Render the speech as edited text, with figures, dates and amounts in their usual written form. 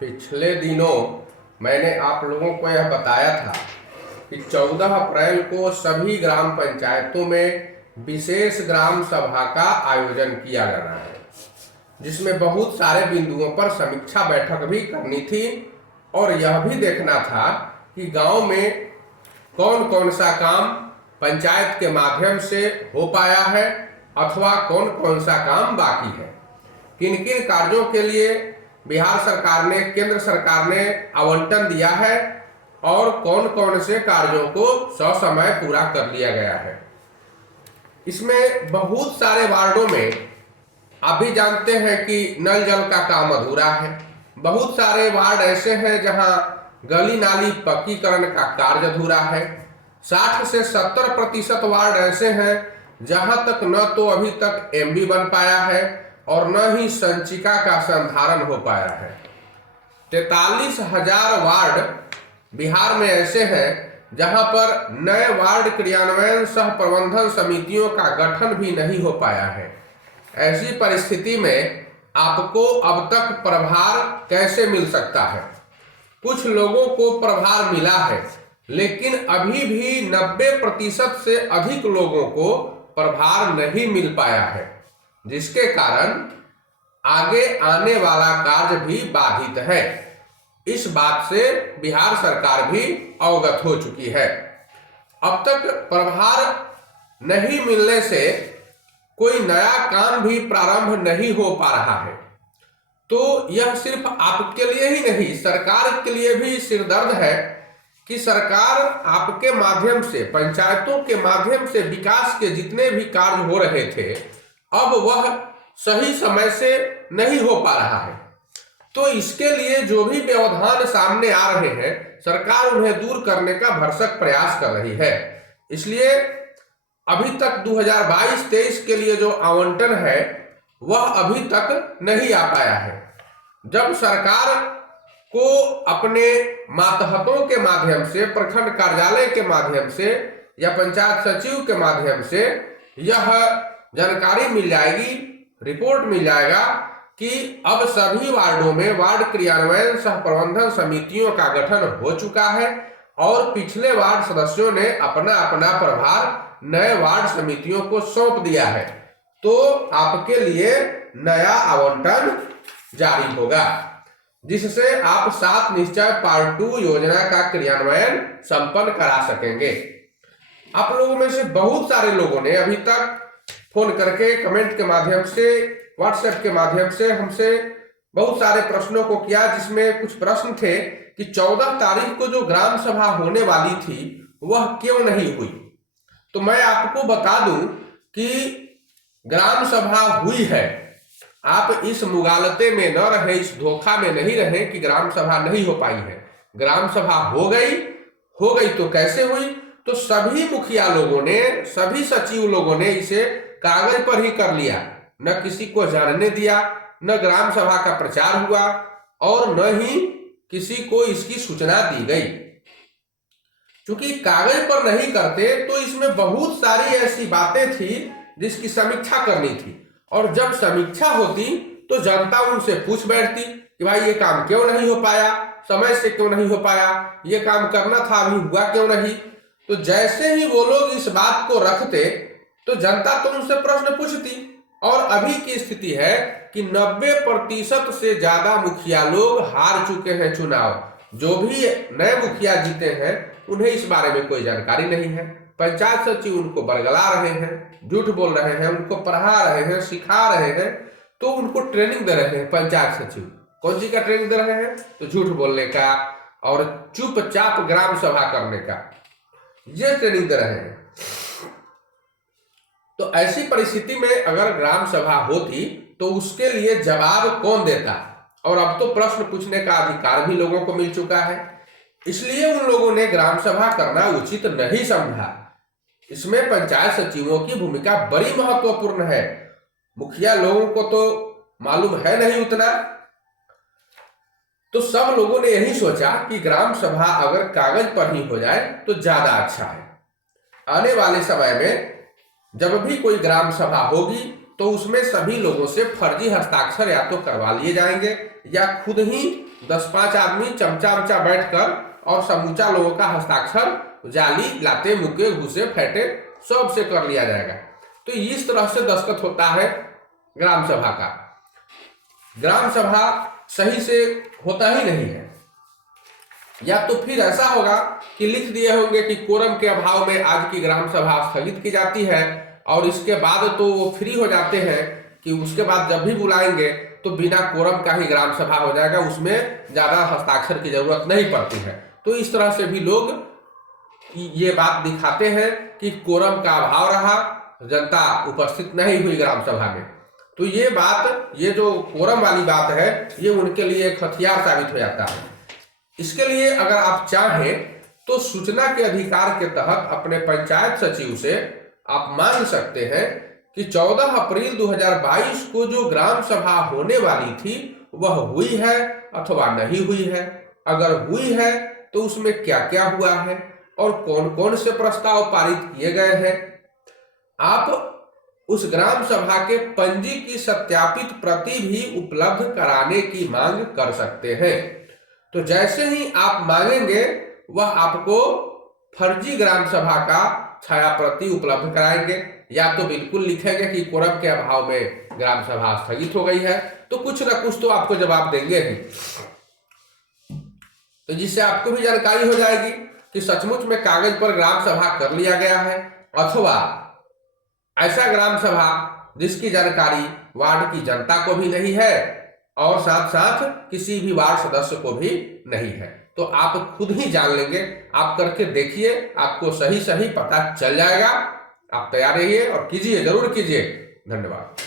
पिछले दिनों मैंने आप लोगों को यह बताया था कि 14 अप्रैल को सभी ग्राम पंचायतों में विशेष ग्राम सभा का आयोजन किया जाना है, जिसमें बहुत सारे बिंदुओं पर समीक्षा बैठक भी करनी थी और यह भी देखना था कि गांव में कौन कौन सा काम पंचायत के माध्यम से हो पाया है अथवा कौन कौन सा काम बाकी है, किन किन कार्यों के लिए बिहार सरकार ने, केंद्र सरकार ने आवंटन दिया है और कौन कौन से कार्यों को ससमय पूरा कर लिया गया है। इसमें बहुत सारे वार्डों में आप भी जानते हैं कि नल जल का काम अधूरा है। बहुत सारे वार्ड ऐसे हैं जहां गली नाली पक्कीकरण का कार्य अधूरा है। 60 से 70% वार्ड ऐसे हैं जहां तक न तो अभी तक एमबी बन पाया है और न ही संचिका का संधारण हो पाया है। 43,000 वार्ड बिहार में ऐसे हैं जहां पर नए वार्ड क्रियान्वयन सह प्रबंधन समितियों का गठन भी नहीं हो पाया है। ऐसी परिस्थिति में आपको अब तक प्रभार कैसे मिल सकता है? कुछ लोगों को प्रभार मिला है, लेकिन अभी भी 90% से अधिक लोगों को प्रभार नहीं मिल पाया है, जिसके कारण आगे आने वाला कार्य भी बाधित है। इस बात से बिहार सरकार भी अवगत हो चुकी है। अब तक प्रभार नहीं मिलने से कोई नया काम भी प्रारंभ नहीं हो पा रहा है। तो यह सिर्फ आपके लिए ही नहीं, सरकार के लिए भी सिरदर्द है कि सरकार आपके माध्यम से, पंचायतों के माध्यम से विकास के जितने भी कार्य हो रहे थे, अब वह सही समय से नहीं हो पा रहा है। तो इसके लिए जो भी व्यवधान सामने आ रहे हैं, सरकार उन्हें दूर करने का भरसक प्रयास कर रही है। इसलिए अभी तक 2022-23 के लिए जो आवंटन है वह अभी तक नहीं आ पाया है। जब सरकार को अपने मातहतों के माध्यम से, प्रखंड कार्यालय के माध्यम से या पंचायत सचिव के माध्यम से यह जानकारी मिल जाएगी, रिपोर्ट मिल जाएगा कि अब सभी वार्डों में वार्ड क्रियान्वयन सह प्रबंधन समितियों का गठन हो चुका है और पिछले वार्ड सदस्यों ने अपना अपना प्रभार नए वार्ड समितियों को सौंप दिया है, तो आपके लिए नया आवंटन जारी होगा, जिससे आप 7 निश्चय पार्ट 2 योजना का क्रियान्वयन संपन्न करा सकेंगे। आप लोगों में से बहुत सारे लोगों ने अभी तक फोन करके, कमेंट के माध्यम से, व्हाट्सएप के माध्यम से हमसे बहुत सारे प्रश्नों को किया, जिसमें कुछ प्रश्न थे कि 14 तारीख को जो ग्राम सभा होने वाली थी वह क्यों नहीं हुई। तो मैं आपको बता दूं कि ग्राम सभा हुई है। आप इस मुगालते में न रहे, इस धोखा में नहीं रहे कि ग्राम सभा नहीं हो पाई है। ग्राम सभा हो गई तो कैसे हुई? तो सभी मुखिया लोगों ने, सभी सचिव लोगों ने इसे कागज पर ही कर लिया, न किसी को जानने दिया, न ग्राम सभा का प्रचार हुआ और न ही किसी को इसकी सूचना दी गई। क्योंकि कागज पर नहीं करते तो इसमें बहुत सारी ऐसी बातें थी जिसकी समीक्षा करनी थी, और जब समीक्षा होती तो जनता उनसे पूछ बैठती कि भाई ये काम क्यों नहीं हो पाया, समय से क्यों नहीं हो पाया, ये काम करना था अभी हुआ क्यों नहीं। तो जैसे ही वो लोग इस बात को रखते तो जनता तो उनसे प्रश्न पूछती, और अभी की स्थिति है कि 90% से ज्यादा मुखिया लोग हार चुके हैं चुनाव। जो भी नए मुखिया जीते हैं उन्हें इस बारे में कोई जानकारी नहीं है। पंचायत सचिव उनको बरगला रहे हैं, झूठ बोल रहे हैं, उनको पढ़ा रहे हैं, सिखा रहे हैं, तो उनको ट्रेनिंग दे रहे हैं। पंचायत सचिव कौन सी का ट्रेनिंग दे रहे हैं? तो झूठ बोलने का और चुपचाप ग्राम सभा करने का, ये ट्रेनिंग दे रहे हैं। तो ऐसी परिस्थिति में अगर ग्राम सभा होती तो उसके लिए जवाब कौन देता? और अब तो प्रश्न पूछने का अधिकार भी लोगों को मिल चुका है, इसलिए उन लोगों ने ग्राम सभा करना उचित नहीं समझा। इसमें पंचायत सचिवों की भूमिका बड़ी महत्वपूर्ण है। मुखिया लोगों को तो मालूम है नहीं उतना, तो सब लोगों ने यही सोचा कि ग्राम सभा अगर कागज पर ही हो जाए तो ज्यादा अच्छा है। आने वाले समय में जब भी कोई ग्राम सभा होगी तो उसमें सभी लोगों से फर्जी हस्ताक्षर या तो करवा लिए जाएंगे या खुद ही 10-5 आदमी चमचा उमचा बैठकर और समूचा लोगों का हस्ताक्षर जाली लाते मुके घुसे फैटे सब से कर लिया जाएगा। तो इस तरह से दस्तखत होता है ग्राम सभा का। ग्राम सभा सही से होता ही नहीं है, या तो फिर ऐसा होगा कि लिख दिए होंगे कि कोरम के अभाव में आज की ग्राम सभा स्थगित की जाती है, और इसके बाद तो वो फ्री हो जाते हैं कि उसके बाद जब भी बुलाएंगे तो बिना कोरम का ही ग्राम सभा हो जाएगा, उसमें ज्यादा हस्ताक्षर की जरूरत नहीं पड़ती है। तो इस तरह से भी लोग ये बात दिखाते हैं कि कोरम का अभाव रहा, जनता उपस्थित नहीं हुई ग्राम सभा में। तो ये बात, ये जो कोरम वाली बात है, ये उनके लिए एक हथियार साबित हो जाता है। इसके लिए अगर आप चाहें तो सूचना के अधिकार के तहत अपने पंचायत सचिव से आप मांग सकते हैं कि 14 अप्रैल 2022 को जो ग्राम सभा होने वाली थी वह हुई है अथवा नहीं हुई है। अगर हुई है तो उसमें क्या क्या हुआ है और कौन कौन से प्रस्ताव पारित किए गए हैं। आप उस ग्राम सभा के पंजी की सत्यापित प्रति भी उपलब्ध कराने की मांग कर सकते हैं। तो जैसे ही आप मांगेंगे वह आपको फर्जी ग्राम सभा का छाया प्रति उपलब्ध कराएंगे, या तो बिल्कुल लिखेंगे कि कोरम के अभाव में ग्राम सभा स्थगित हो गई है, तो कुछ न कुछ तो आपको जवाब देंगे ही। तो जिससे आपको भी जानकारी हो जाएगी कि सचमुच में कागज पर ग्राम सभा कर लिया गया है, अथवा ऐसा ग्राम सभा जिसकी जानकारी वार्ड की जनता को भी नहीं है और साथ साथ किसी भी वार्ड सदस्य को भी नहीं है। तो आप खुद ही जान लेंगे, आप करके देखिए, आपको सही सही पता चल जाएगा। आप तैयार रहिए और कीजिए, जरूर कीजिए। धन्यवाद।